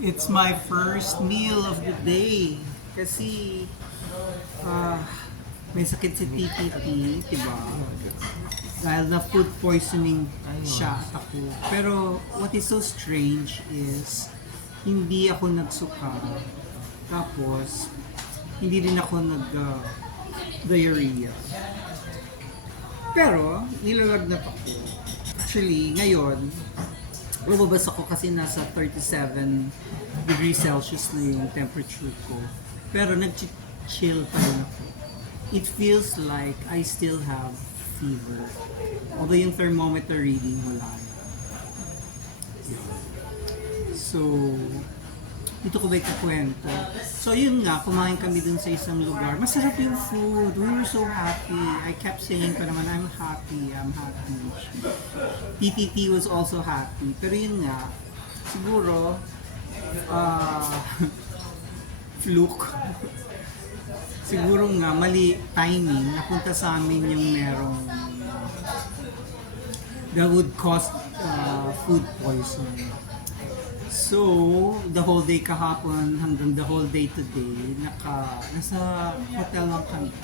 It's my first meal of the day. Kasi ah, may sakit si Titi, diba? Dahil na food poisoning siya at ako. Pero what is so strange is hindi ako nagsuka. Tapos hindi rin ako diarrhea. Pero nilalagnat ako. Actually, ngayon, lumabas ako kasi nasa 37 degrees Celsius na yung temperature ko. Pero nag-chill pa rin ako. It feels like I still have fever. Although yung thermometer reading wala na. So, dito ko ba ikakwento? So yun nga, kumain kami dun sa isang lugar. Masarap yung food. We were so happy. I kept saying pa naman, I'm happy, I'm happy. PPT was also happy. Pero yun nga, siguro, fluke. Siguro nga, mali timing. Napunta sa amin yung merong that would cause food poisoning. So, the whole day kahapon hanggang the whole day today, nasa hotel lang kami.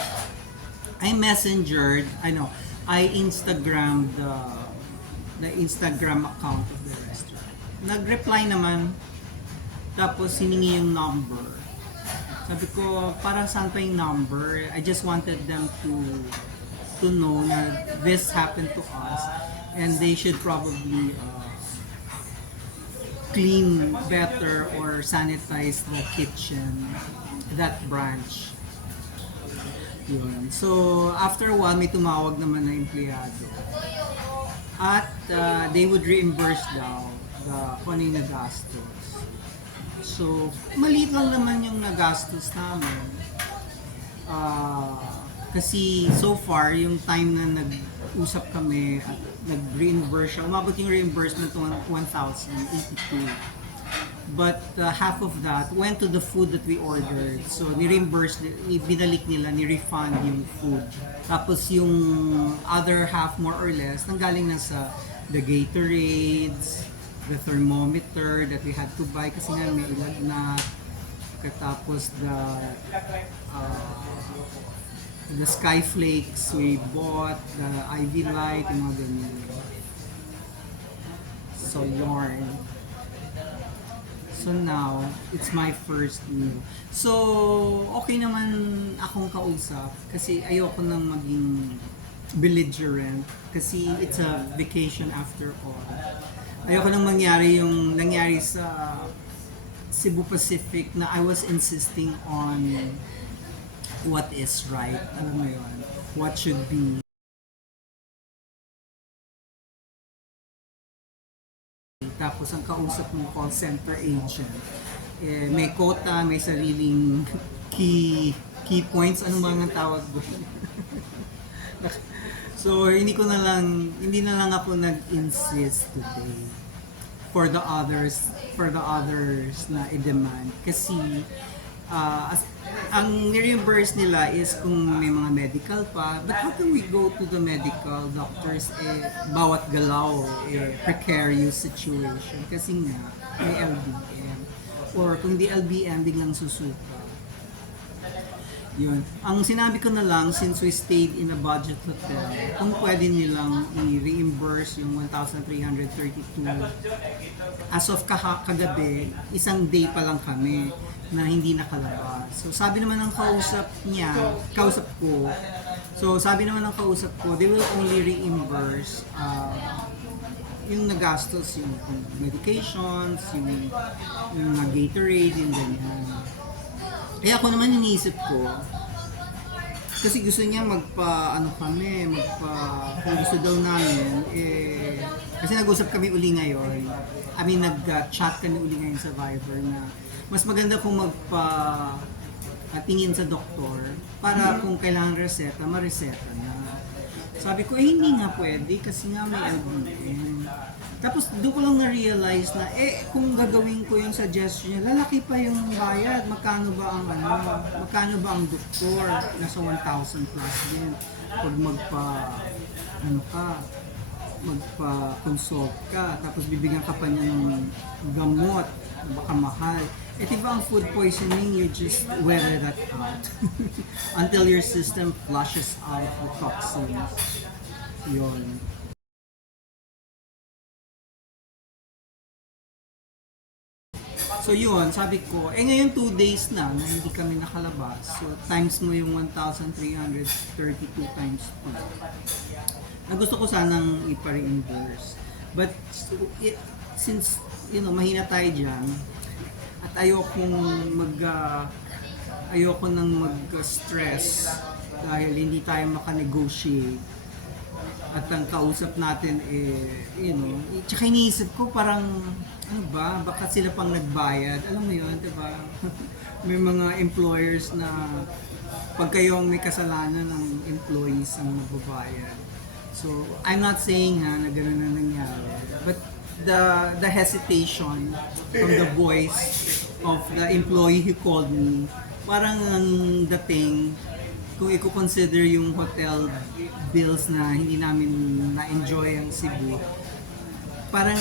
I messengered, I Instagrammed the Instagram account of the restaurant. Nag-reply naman, tapos hiningi yung number. Sabi ko, para saan pa yung number? I just wanted them to know na this happened to us and they should probably clean better or sanitize the kitchen, that branch. Yun. So, after a while, may tumawag naman na empleyado. At they would reimburse daw kung ano yung nagastos. So, maliit lang naman yung nagastos namin. Kasi so far, yung time na nag-usap kami at nag-reimburse siya, umabot yung reimbursement to 1,082. But half of that went to the food that we ordered. So, ni-reimburse, binalik nila, ni-refund yung food. Tapos yung other half, more or less, nanggaling na sa the Gatorades, the thermometer that we had to buy kasi nga may ilagnat. Tapos the Skyflakes we bought, the IV Light, yung mga ganyan. So, yarn. So now, it's my first meal. So, okay naman akong kausap kasi ayoko nang maging belligerent kasi it's a vacation after all. Ayoko nang mangyari yung nangyari sa Cebu Pacific na I was insisting on what is right. Alam mo yun? What should be. Tapos ang kausap ng call center agent, may quota, may sariling key points, anong mga tawag doon. So hindi na lang ako nag-insist today for the others na i-demand kasi ang reimburse nila is kung may mga medical pa, but how can we go to the medical doctors bawat galaw precarious situation kasi nga may LBM or kung di LBM biglang susuka. Yun. Ang sinabi ko na lang, since we stayed in a budget hotel, kung pwede nilang i-reimburse yung 1,332. As of kagabi, isang day pa lang kami na hindi nakalabas. So sabi naman ng kausap ko, they will only reimburse yung nagastos, yung medications, yung Gatorade, yung ganyan. Kaya ako naman iniisip ko, kasi gusto niya kung gusto daw namin, kasi nag-usap kami uli ngayon, nag-chat kami uli ngayon sa Viber na mas maganda kung tingin sa doktor para kung kailangan reseta, ma-reseta na. Sabi ko, hindi nga pwede kasi nga may LBM. Tapos doon ko lang na-realize na, kung gagawin ko yung suggestion niya, lalaki pa yung bayad, magkano ba ang doktor? Nasa 1,000 plus din. Pag magpa-consult ka, tapos bibigyan ka pa niya ng gamot, baka mahal. Eh, di ba ang food poisoning, you just weather that out until your system flushes out the toxins. Yun. So yun, sabi ko, eh ngayon 2 days na hindi kami nakalabas. So times mo yung 1,332 times 2. Na gusto ko sanang ipa-reimburse. But since, mahina tayo dyan, at ayoko nang mag-stress dahil hindi tayo makanegotiate. At ang kausap natin tsaka iniisip ko parang, ano ba, baka sila pang nagbayad. Alam mo yun, diba? May mga employers na pag kayo ang may kasalanan ng employees ang nagbabayad. So, I'm not saying na gano'n na nangyari. But the hesitation from the voice of the employee who called me, parang ang dating, kung i-consider yung hotel bills na hindi namin na-enjoy ang Cebu, parang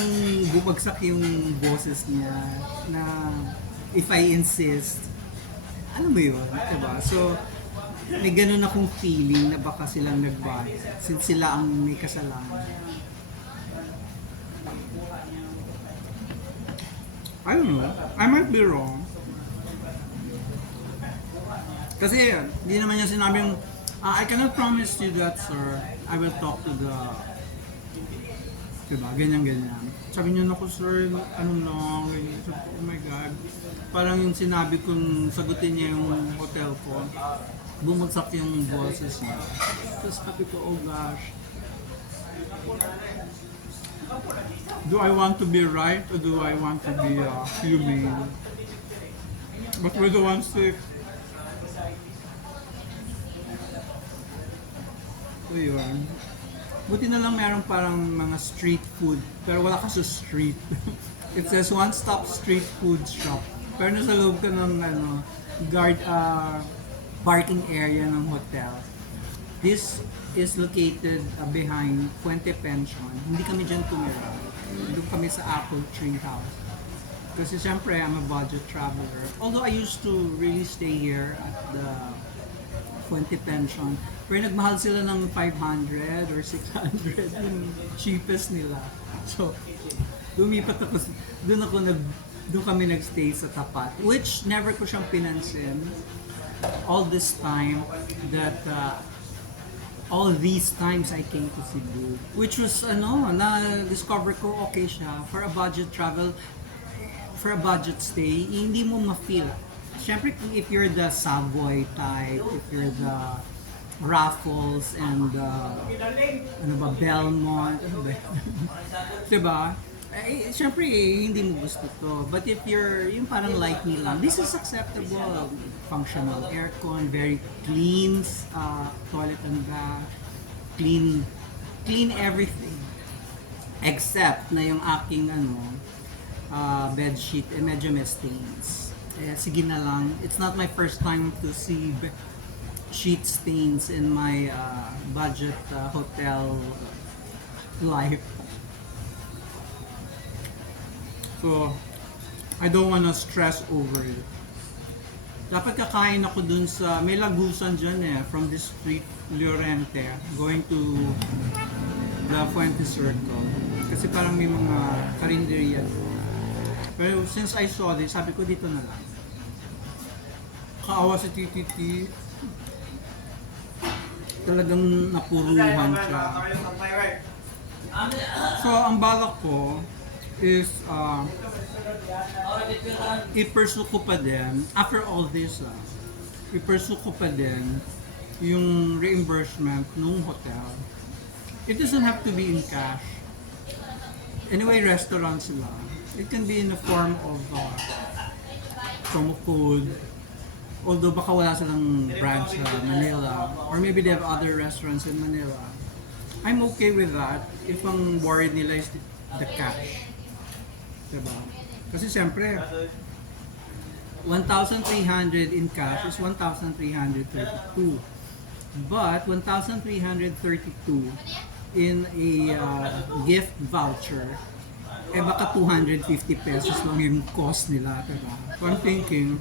bumagsak yung boses niya na if I insist, alam mo yun, diba? So, may ganun akong feeling na baka silang nagbayad since sila ang may kasalanan. I don't know. I might be wrong. Kasi hindi naman niya sinabing, I cannot promise you that, sir. I will talk to the... Diba? Ganyan-ganyan. Sabi niya, naku sir, ano lang, ganyan. Sabi ko, oh my God. Parang yung sinabi kong sagutin niya yung hotel ko, bumagsak yung boses niya. Tapos sabi ko, oh gosh. Do I want to be right or do I want to be humane? But we're the ones sick. So yun. Buti na lang meron parang mga street food, pero wala ka sa street. It says one-stop street food shop. Pero nasa loob ka ng parking area ng hotel. This is located behind Puente Pension. Hindi kami dyan tumira. Doon kami sa Apple Tree House. Kasi syempre, I'm a budget traveler. Although I used to really stay here at the Puente Pension. Pero nagmahal sila ng 500 or 600, yung cheapest nila. So, lumipat ako, doon kami nagstay sa tapat. Which never ko siyang pinansin all this time that all these times I came to Cebu. Which was, na-discover ko okay siya for a budget travel, for a budget stay, hindi mo ma-feel. Siyempre, if you're the Savoy type, if you're the Raffles and Belmont, diba? Siyempre, hindi mo gusto to. But if you're, yung parang like me lang, this is acceptable. Functional aircon, very clean toilet and bath, clean everything. Except na yung aking bed sheet, medyo may stains. Sige na lang. It's not my first time to see sheet stains in my budget hotel life. So, I don't wanna stress over it. Dapat kakain ako dun sa, may lagusan dyan from the street Llorente, going to the Fuente Circle. Kasi parang may mga karinderya. Pero since I saw this, sabi ko dito na lang. Kaawa si TTT. Talagang napuruhan siya. So, ang balak ko is i-pursue ko pa din, after all this, i-pursue ko pa din yung reimbursement ng hotel. It doesn't have to be in cash. Anyway, restaurant sila. It can be in the form of promo code. Although baka wala silang branch sa Manila, or maybe they have other restaurants in Manila. I'm okay with that if ang worry nila is the cash. Diba? Kasi siyempre, 1,300 in cash is 1,332. But 1,332 in a gift voucher, eh baka 250 pesos lang yung cost nila, diba? So I'm thinking,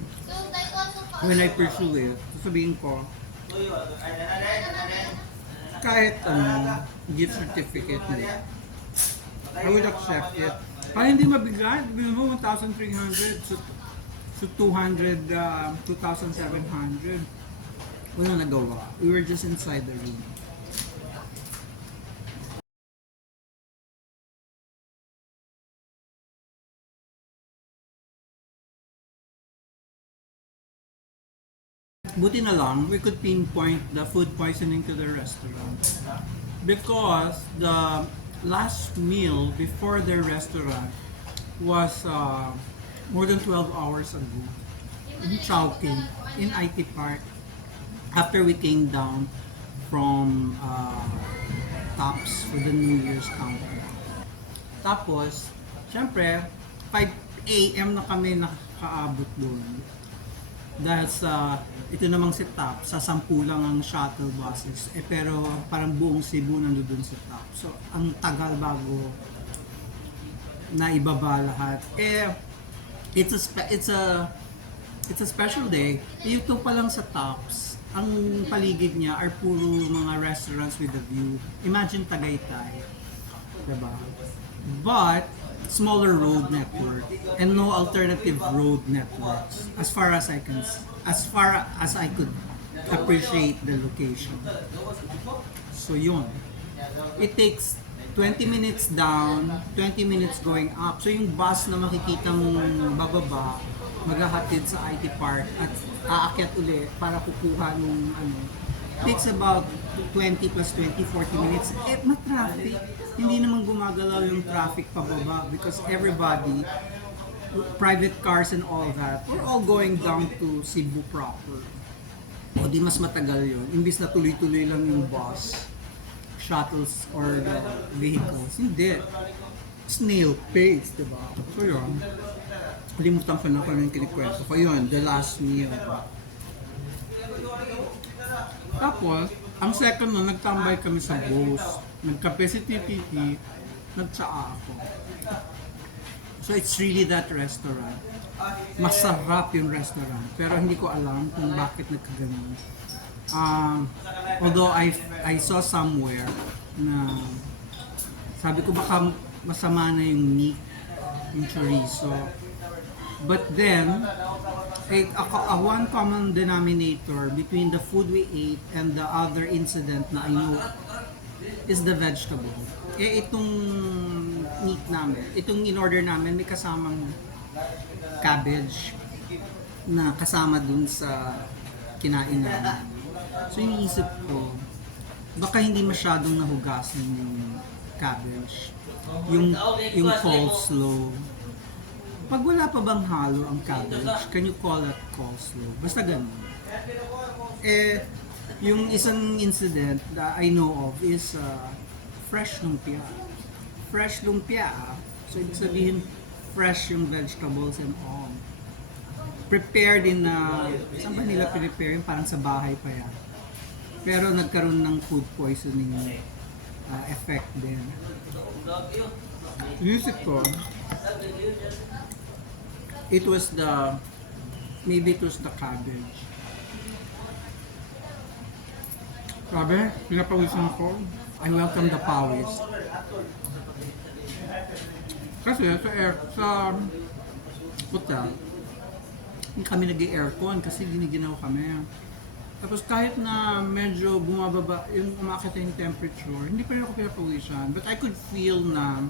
when I pursue it, sasabihin ko, kahit gift certificate nila, I would accept it. Para hindi mabigat, sabihin mo 1,300 so 200, 2,700. Wala nagawa. We were just inside the room. Buti na lang, we could pinpoint the food poisoning to the restaurant. Because the last meal before the restaurant was more than 12 hours ago in Chowking, in IT Park, after we came down from Tops for the New Year's countdown. Tapos, syempre, 5 a.m. na kami nakakaabot doon. Dahil sa, ito namang si TAP, sa 10 lang ang shuttle buses. Eh pero parang buong Cebu nandun sa TAP. So, ang tagal bago na ibaba lahat. Eh, it's a special day. Ito pa lang sa TAPS, ang paligid niya are puro mga restaurants with a view. Imagine Tagaytay. Diba? But, smaller road network and no alternative road networks as far as I could appreciate the location. So yun. It takes 20 minutes down, 20 minutes going up. So yung bus na makikita mong bababa, maghahatid sa IT Park at aakyat ulit para kukuha nung takes about 20 plus 20, 40 minutes. Eh, ma-traffic. Hindi naman gumagalaw yung traffic pababa because everybody, private cars and all that, we're all going down to Cebu proper. O di mas matagal yun. Imbis na tuloy-tuloy lang yung bus, shuttles, or the vehicles. Hindi. Snail pace, diba? So yun. Kalimutan ko na kung yung kinikwento ko. Yun, the last meal. Tapos, ang second na, nagtambay kami sa Bose. Nagkape si TTT, nagtsaa ako. So it's really that restaurant. Masarap yung restaurant, pero hindi ko alam kung bakit nagkaganon. Although I saw somewhere na sabi ko baka masama na yung meat, yung chorizo. But then, a one common denominator between the food we ate and the other incident na I know is the vegetable. Eh itong meat namin, itong in-order namin may kasamang cabbage na kasama dun sa kinain namin. So iniisip ko, baka hindi masyadong nahugasan yung cabbage. Yung coleslaw. Pag wala pa bang halo ang cabbage, can you call it coleslaw? Basta ganun. Eh, yung isang incident that I know of is fresh lumpia. Fresh lumpia, so ibig sabihin fresh yung vegetables and all. Prepared in, saan ba nila prepare? Parang sa bahay pa yan. Pero nagkaroon ng food poisoning effect din. Music ko, maybe it was the cabbage. Sabi, pinapawisan ko. I welcome the pawis. Kasi sa hotel, hindi kami nag-aircon kasi giniginaw kami. Tapos kahit na medyo bumababa, yung umakit yung temperature, hindi pa rin ako pinapawisan. But I could feel na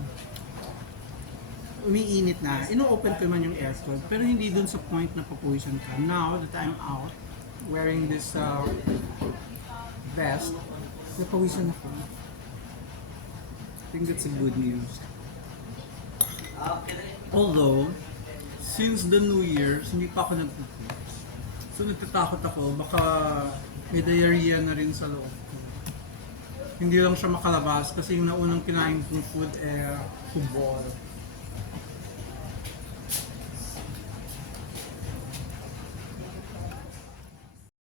umiinit na. Ino-open ko naman yung aircon. Pero hindi dun sa point na papawisan ka. Now that I'm out, wearing this vest, napawisan ako. I think that's a good news. Although, since the New Year's, hindi pa ako nagpupo. So nagtatakot ako, baka may diarrhea na rin sa loob ko. Hindi lang siya makalabas kasi yung naunang kinain kong food eh, kubol.